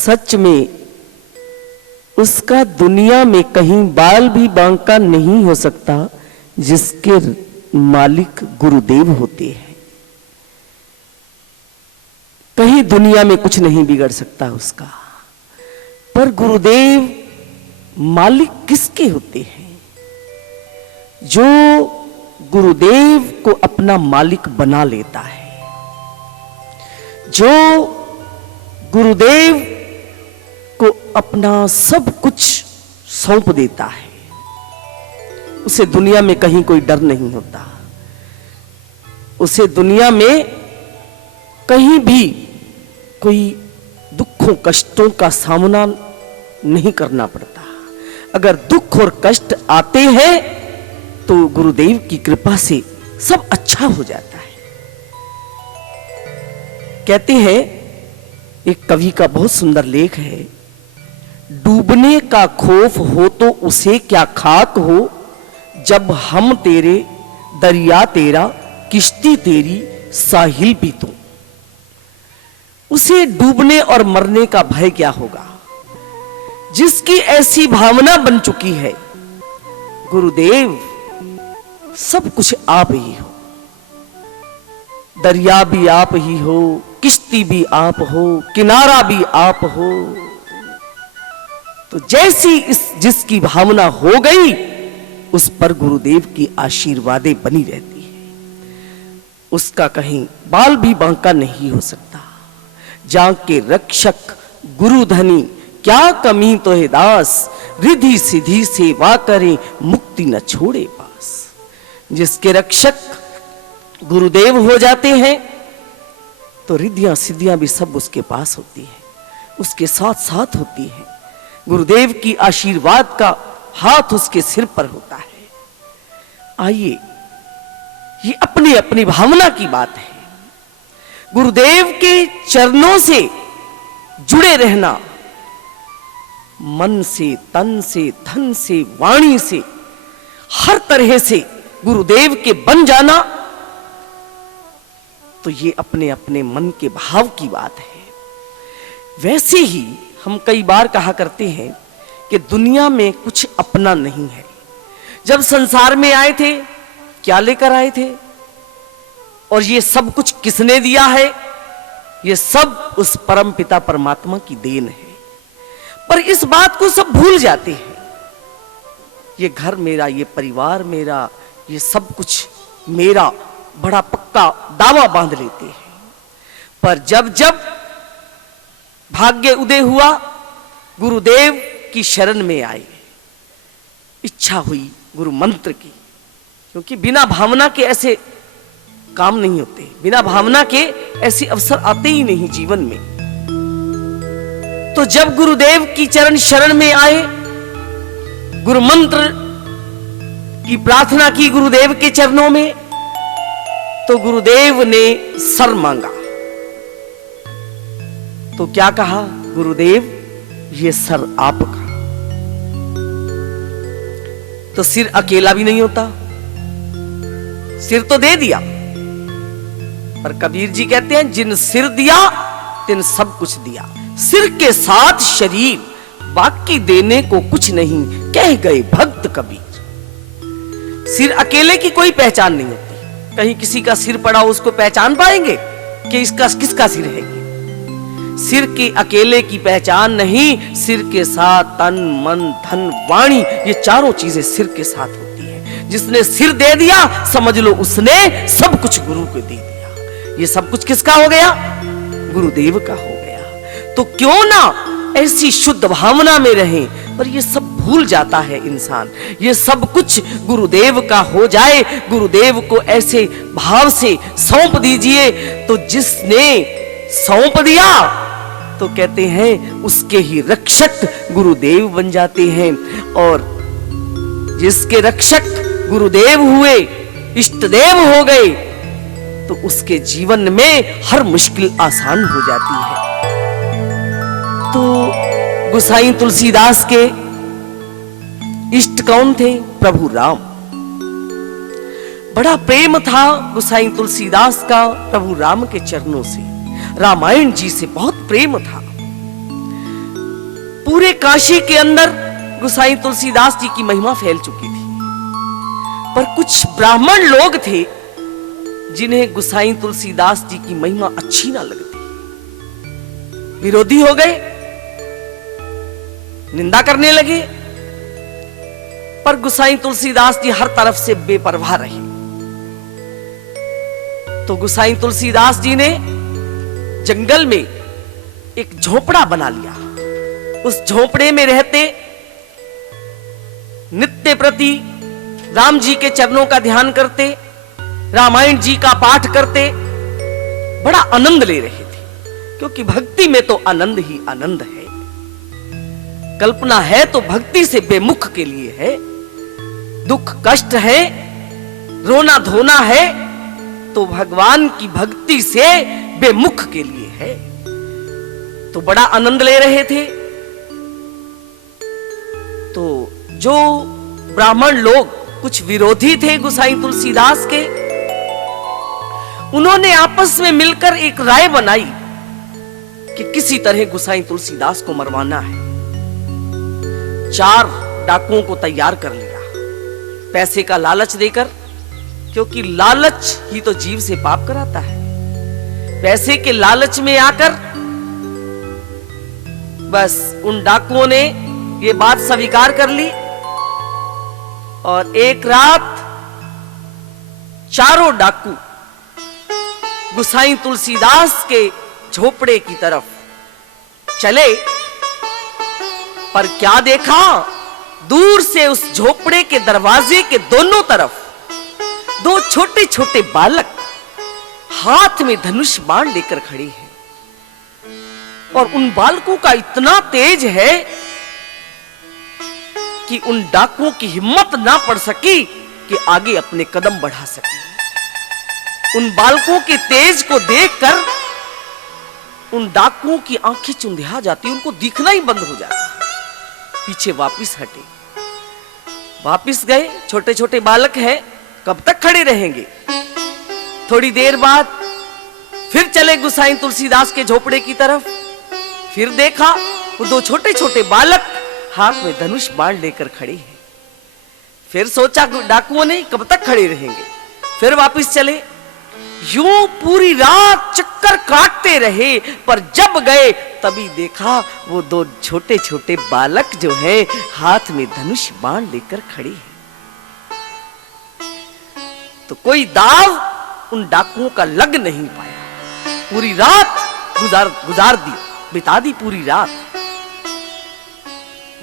सच में उसका दुनिया में कहीं बाल भी बांका नहीं हो सकता, जिसके मालिक गुरुदेव होते हैं। कहीं दुनिया में कुछ नहीं बिगड़ सकता उसका। पर गुरुदेव मालिक किसके होते हैं? जो गुरुदेव को अपना मालिक बना लेता है, जो गुरुदेव को अपना सब कुछ सौंप देता है, उसे दुनिया में कहीं कोई डर नहीं होता। उसे दुनिया में कहीं भी कोई दुखों कष्टों का सामना नहीं करना पड़ता। अगर दुख और कष्ट आते हैं तो गुरुदेव की कृपा से सब अच्छा हो जाता है। कहते हैं, एक कवि का बहुत सुंदर लेख है, डूबने का खौफ हो तो उसे क्या खाक हो, जब हम तेरे दरिया तेरा किश्ती तेरी साहिल भी तू। उसे डूबने और मरने का भय क्या होगा? जिसकी ऐसी भावना बन चुकी है, गुरुदेव सब कुछ आप ही हो, दरिया भी आप ही हो, किश्ती भी आप हो, किनारा भी आप हो। तो जैसी जिसकी भावना हो गई, उस पर गुरुदेव की आशीर्वादें बनी रहती है। उसका कहीं बाल भी बांका नहीं हो सकता। जाके रक्षक गुरु धनी, क्या कमी तो है दास, रिधि सिधि सेवा करे मुक्ति न छोड़े पास। जिसके रक्षक गुरुदेव हो जाते हैं तो रिधियां सिद्धियां भी सब उसके पास होती है, उसके साथ साथ होती है। गुरुदेव की आशीर्वाद का हाथ उसके सिर पर होता है। आइए, ये अपनी अपनी भावना की बात है। गुरुदेव के चरणों से जुड़े रहना, मन से, तन से, धन से, वाणी से, हर तरह से गुरुदेव के बन जाना, तो ये अपने अपने मन के भाव की बात है। वैसे ही हम कई बार कहा करते हैं कि दुनिया में कुछ अपना नहीं है। जब संसार में आए थे, क्या लेकर आए थे? और ये सब कुछ किसने दिया है? ये सब उस परम पिता परमात्मा की देन है। पर इस बात को सब भूल जाते हैं। ये घर मेरा, ये परिवार मेरा, ये सब कुछ मेरा, बड़ा पक्का दावा बांध लेते हैं। पर जब जब भाग्य उदय हुआ, गुरुदेव की शरण में आए, इच्छा हुई गुरु मंत्र की, क्योंकि बिना भावना के ऐसे काम नहीं होते, बिना भावना के ऐसे अवसर आते ही नहीं जीवन में। तो जब गुरुदेव की चरण शरण में आए, गुरु मंत्र की प्रार्थना की गुरुदेव के चरणों में, तो गुरुदेव ने सर मांगा। तो क्या कहा? गुरुदेव ये सर आपका। तो सिर अकेला भी नहीं होता, सिर तो दे दिया, पर कबीर जी कहते हैं, जिन सिर दिया तिन सब कुछ दिया। सिर के साथ शरीर, बाकी देने को कुछ नहीं, कह गए भक्त कबीर। सिर अकेले की कोई पहचान नहीं होती। कहीं किसी का सिर पड़ा, उसको पहचान पाएंगे कि इसका किसका सिर है? सिर के अकेले की पहचान नहीं, सिर के साथ तन मन धन वाणी, ये चारों चीजें सिर के साथ होती है। जिसने सिर दे दिया, समझ लो उसने सब कुछ गुरु को दे दिया। ये सब कुछ किसका हो गया? गुरुदेव का हो गया। तो क्यों ना ऐसी शुद्ध भावना में रहें। पर ये सब भूल जाता है इंसान। ये सब कुछ गुरुदेव का हो जाए, गुरुदेव को ऐसे भाव से सौंप दीजिए, तो जिसने सौंप दिया तो कहते हैं उसके ही रक्षक गुरुदेव बन जाते हैं। और जिसके रक्षक गुरुदेव हुए, इष्ट देव हो गए, तो उसके जीवन में हर मुश्किल आसान हो जाती है। तो गोसाई तुलसीदास के इष्ट कौन थे? प्रभु राम। बड़ा प्रेम था गोसाई तुलसीदास का प्रभु राम के चरणों से, रामायण जी से बहुत प्रेम था। पूरे काशी के अंदर गोसाई तुलसीदास जी की महिमा फैल चुकी थी, पर कुछ ब्राह्मण लोग थे जिन्हें गोसाई तुलसीदास जी की महिमा अच्छी ना लगती, विरोधी हो गए, निंदा करने लगे। पर गोसाई तुलसीदास जी हर तरफ से बेपरवाह रहे। तो गोसाई तुलसीदास जी ने जंगल में एक झोपड़ा बना लिया। उस झोपड़े में रहते नित्य प्रति राम जी के चरणों का ध्यान करते, रामायण जी का पाठ करते, बड़ा आनंद ले रहे थे, क्योंकि भक्ति में तो आनंद ही आनंद है। कल्पना है तो भक्ति से बेमुख के लिए है, दुख कष्ट है, रोना धोना है तो भगवान की भक्ति से बेमुख के लिए है। तो बड़ा आनंद ले रहे थे। तो जो ब्राह्मण लोग कुछ विरोधी थे गोसाई तुलसीदास के, उन्होंने आपस में मिलकर एक राय बनाई कि किसी तरह गोसाई तुलसीदास को मरवाना है। 4 डाकुओं को तैयार कर लिया, पैसे का लालच देकर, क्योंकि लालच ही तो जीव से पाप कराता है। पैसे के लालच में आकर बस उन डाकुओं ने ये बात स्वीकार कर ली और एक रात चारों डाकू गोसाई तुलसीदास के झोपड़े की तरफ चले। पर क्या देखा, दूर से उस झोपड़े के दरवाजे के दोनों तरफ 2 छोटे छोटे बालक हाथ में धनुष बाण लेकर खड़े हैं। और उन बालकों का इतना तेज है कि उन डाकुओं की हिम्मत ना पड़ सकी कि आगे अपने कदम बढ़ा सके। उन बालकों के तेज को देखकर उन डाकुओं की आंखें चुंधिया जाती, उनको दिखना ही बंद हो जाता। पीछे वापिस हटे, वापिस गए। छोटे छोटे बालक हैं, कब तक खड़े रहेंगे। थोड़ी देर बाद फिर चले गोसाई तुलसीदास के झोपड़े की तरफ। फिर देखा वो 2 छोटे छोटे बालक हाथ में धनुष बाण लेकर खड़े हैं। फिर सोचा डाकुओं ने कब तक खड़े रहेंगे, फिर वापस चले। यूं पूरी रात चक्कर काटते रहे, पर जब गए तभी देखा वो 2 छोटे छोटे बालक जो हैं हाथ में धनुष बाण लेकर खड़े हैं। तो कोई दाव उन डाकुओं का लग नहीं पाया। पूरी रात गुजार दी, बिता दी पूरी रात।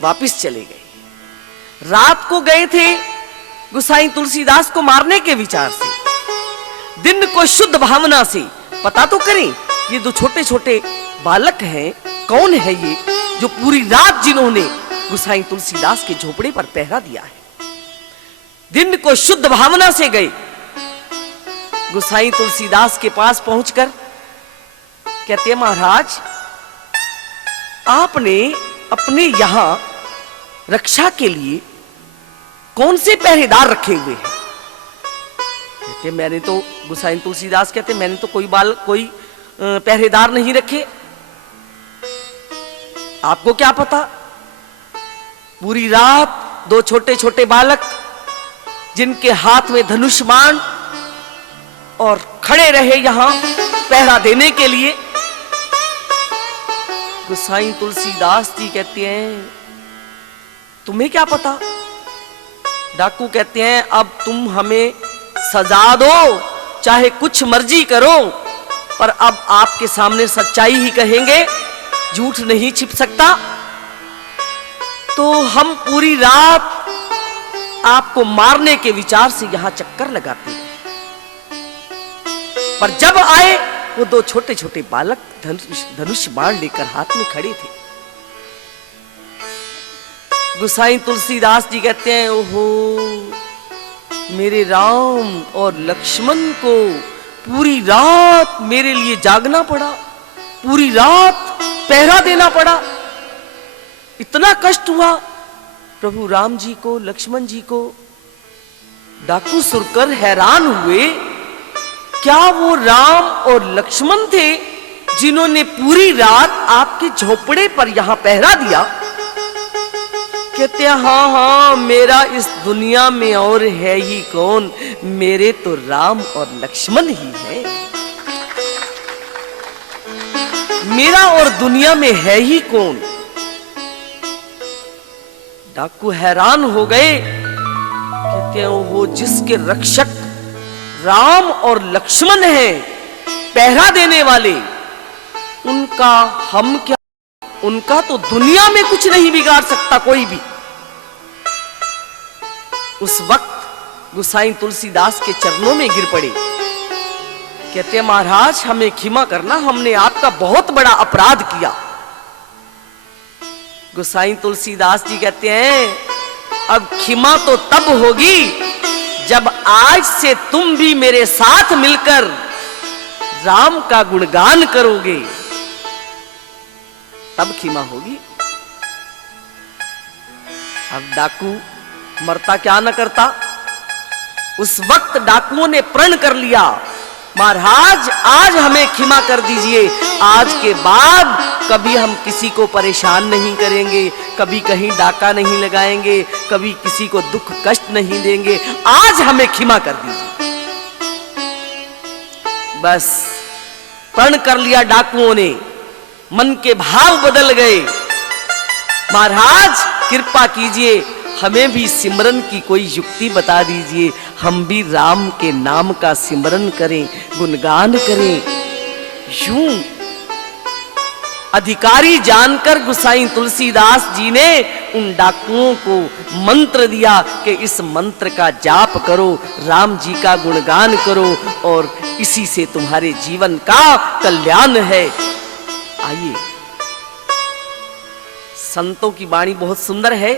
वापिस चले गए। रात को गए थे गोसाई तुलसीदास को मारने के विचार से। दिन को शुद्ध भावना से पता तो करें ये 2 छोटे छोटे बालक हैं, कौन है ये जो पूरी रात जिन्होंने गोसाई तुलसीदास के झोपड़े पर पहरा दिया है। दिन को शुद्ध भावना से गए। गोसाई तुलसीदास के पास पहुंचकर कहते हैं, महाराज आपने अपने यहां रक्षा के लिए कौन से पहरेदार रखे हुए हैं? कहते मैंने तो, गोसाई तुलसीदास कहते मैंने तो कोई पहरेदार नहीं रखे। आपको क्या पता? पूरी रात 2 छोटे छोटे बालक जिनके हाथ में धनुष बाण और खड़े रहे यहां पहरा देने के लिए। गोसाई तुलसीदास जी कहते हैं तुम्हें क्या पता? डाकू कहते हैं अब तुम हमें सजा दो, चाहे कुछ मर्जी करो, पर अब आपके सामने सच्चाई ही कहेंगे, झूठ नहीं छिप सकता। तो हम पूरी रात आपको मारने के विचार से यहां चक्कर लगाते हैं। पर जब आए वो 2 छोटे छोटे बालक धनुष बाण लेकर हाथ में खड़े थे। गोसाई तुलसीदास जी कहते हैं ओहो, मेरे राम और लक्ष्मण को पूरी रात मेरे लिए जागना पड़ा, पूरी रात पहरा देना पड़ा, इतना कष्ट हुआ प्रभु राम जी को, लक्ष्मण जी को। डाकू सुनकर हैरान हुए, क्या वो राम और लक्ष्मण थे जिन्होंने पूरी रात आपके झोपड़े पर यहां पहरा दिया? कहते हैं हाँ हाँ, मेरा इस दुनिया में और है ही कौन, मेरे तो राम और लक्ष्मण ही है। मेरा और दुनिया में है ही कौन। डाकू हैरान हो गए। कहते हैं वो जिसके रक्षक राम और लक्ष्मण हैं, पहरा देने वाले, उनका हम क्या, उनका तो दुनिया में कुछ नहीं बिगाड़ सकता कोई भी। उस वक्त गुसाई तुलसीदास के चरणों में गिर पड़े। कहते हैं महाराज हमें क्षमा करना, हमने आपका बहुत बड़ा अपराध किया। गुसाई तुलसीदास जी कहते हैं अब क्षमा तो तब होगी जब आज से तुम भी मेरे साथ मिलकर राम का गुणगान करोगे, तब क्षमा होगी। अब डाकू मरता क्या न करता। उस वक्त डाकुओं ने प्रण कर लिया, महाराज आज हमें क्षमा कर दीजिए, आज के बाद कभी हम किसी को परेशान नहीं करेंगे, कभी कहीं डाका नहीं लगाएंगे, कभी किसी को दुख कष्ट नहीं देंगे, आज हमें क्षमा कर दीजिए। बस प्रण कर लिया डाकुओं ने, मन के भाव बदल गए। महाराज कृपा कीजिए, हमें भी सिमरन की कोई युक्ति बता दीजिए, हम भी राम के नाम का सिमरन करें, गुणगान करें। यूं अधिकारी जानकर गुसाई तुलसीदास जी ने उन डाकुओं को मंत्र दिया कि इस मंत्र का जाप करो, राम जी का गुणगान करो और इसी से तुम्हारे जीवन का कल्याण है। आइए, संतों की वाणी बहुत सुंदर है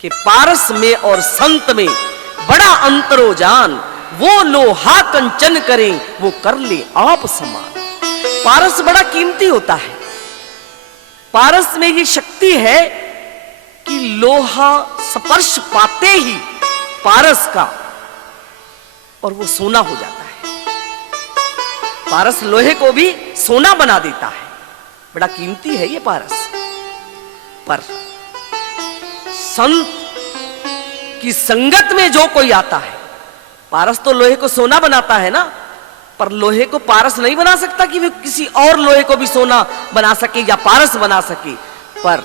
कि पारस में और संत में बड़ा अंतरो जान, वो लोहा कंचन करें वो कर ले आप समान। पारस बड़ा कीमती होता है। पारस में ये शक्ति है कि लोहा स्पर्श पाते ही पारस का और वो सोना हो जाता है। पारस लोहे को भी सोना बना देता है। बड़ा कीमती है ये पारस। पर संत की संगत में जो कोई आता है, पारस तो लोहे को सोना बनाता है ना, पर लोहे को पारस नहीं बना सकता कि वे किसी और लोहे को भी सोना बना सके या पारस बना सके। पर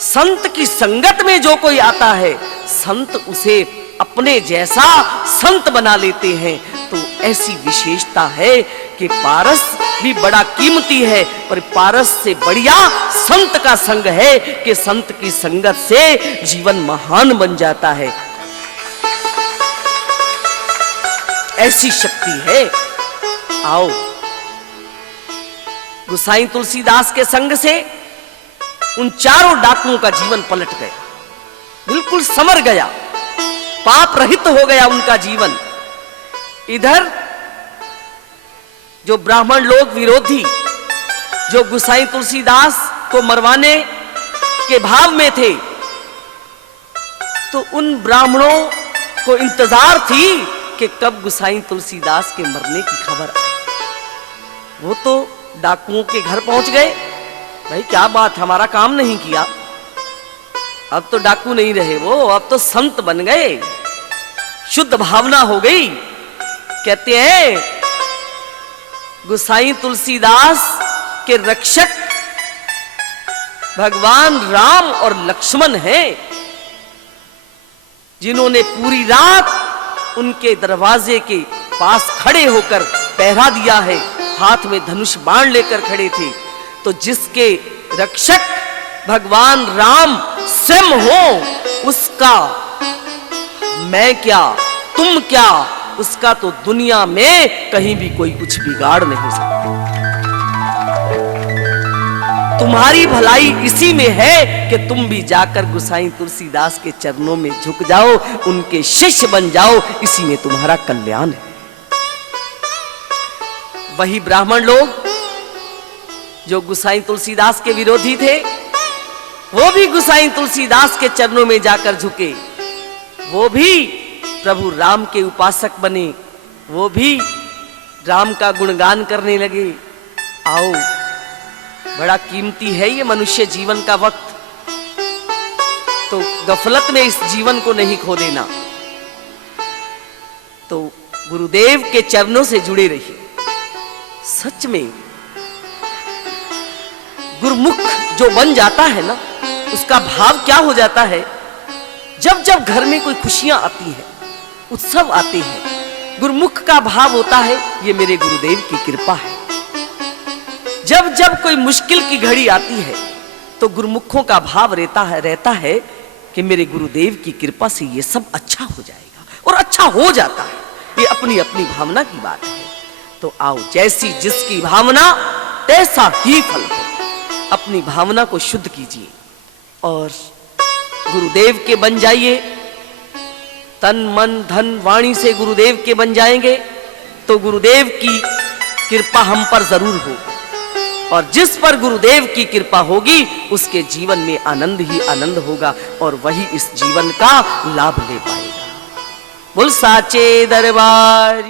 संत की संगत में जो कोई आता है, संत उसे अपने जैसा संत बना लेते हैं। तो ऐसी विशेषता है कि पारस भी बड़ा कीमती है, पर पारस से बढ़िया संत का संग है कि संत की संगत से जीवन महान बन जाता है। ऐसी शक्ति है। आओ, गुसाई तुलसीदास के संग से उन चारों डाकुओं का जीवन पलट गया, बिल्कुल संवर गया, पाप रहित हो गया उनका जीवन। इधर जो ब्राह्मण लोग विरोधी, जो गुसाई तुलसीदास को मरवाने के भाव में थे, तो उन ब्राह्मणों को इंतजार थी कि कब गुसाई तुलसीदास के मरने की खबर आए। वो तो डाकुओं के घर पहुंच गए। भाई क्या बात, हमारा काम नहीं किया। अब तो डाकू नहीं रहे वो, अब तो संत बन गए, शुद्ध भावना हो गई। कहते हैं गुसाई तुलसीदास के रक्षक भगवान राम और लक्ष्मण हैं, जिन्होंने पूरी रात उनके दरवाजे के पास खड़े होकर पहरा दिया है, हाथ में धनुष बाण लेकर खड़े थे। तो जिसके रक्षक भगवान राम स्वयं हो, उसका मैं क्या तुम क्या, उसका तो दुनिया में कहीं भी कोई कुछ बिगाड़ नहीं सकता। तुम्हारी भलाई इसी में है कि तुम भी जाकर गुसाई तुलसीदास के चरणों में झुक जाओ, उनके शिष्य बन जाओ, इसी में तुम्हारा कल्याण है। वही ब्राह्मण लोग जो गुसाई तुलसीदास के विरोधी थे, वो भी गुसाई तुलसीदास के चरणों में जाकर झुके, वो भी प्रभु राम के उपासक बने, वो भी राम का गुणगान करने लगे। आओ, बड़ा कीमती है ये मनुष्य जीवन का वक्त। तो गफलत में इस जीवन को नहीं खो देना। तो गुरुदेव के चरणों से जुड़े रहिए। सच में गुरुमुख जो बन जाता है ना, उसका भाव क्या हो जाता है। जब जब घर में कोई खुशियां आती हैं, उत्सव आते हैं, गुरुमुख का भाव होता है ये मेरे गुरुदेव की कृपा है। जब जब कोई मुश्किल की घड़ी आती है तो गुरुमुखों का भाव रहता है कि मेरे गुरुदेव की कृपा से ये सब अच्छा हो जाएगा, और अच्छा हो जाता है। ये अपनी अपनी भावना की बात है। तो आओ, जैसी जिसकी भावना तैसा ही फल हो। अपनी भावना को शुद्ध कीजिए और गुरुदेव के बन जाइए। तन मन धन वाणी से गुरुदेव के बन जाएंगे तो गुरुदेव की कृपा हम पर जरूर हो, और जिस पर गुरुदेव की कृपा होगी उसके जीवन में आनंद ही आनंद होगा, और वही इस जीवन का लाभ ले पाएगा। बोल साचे दरबार।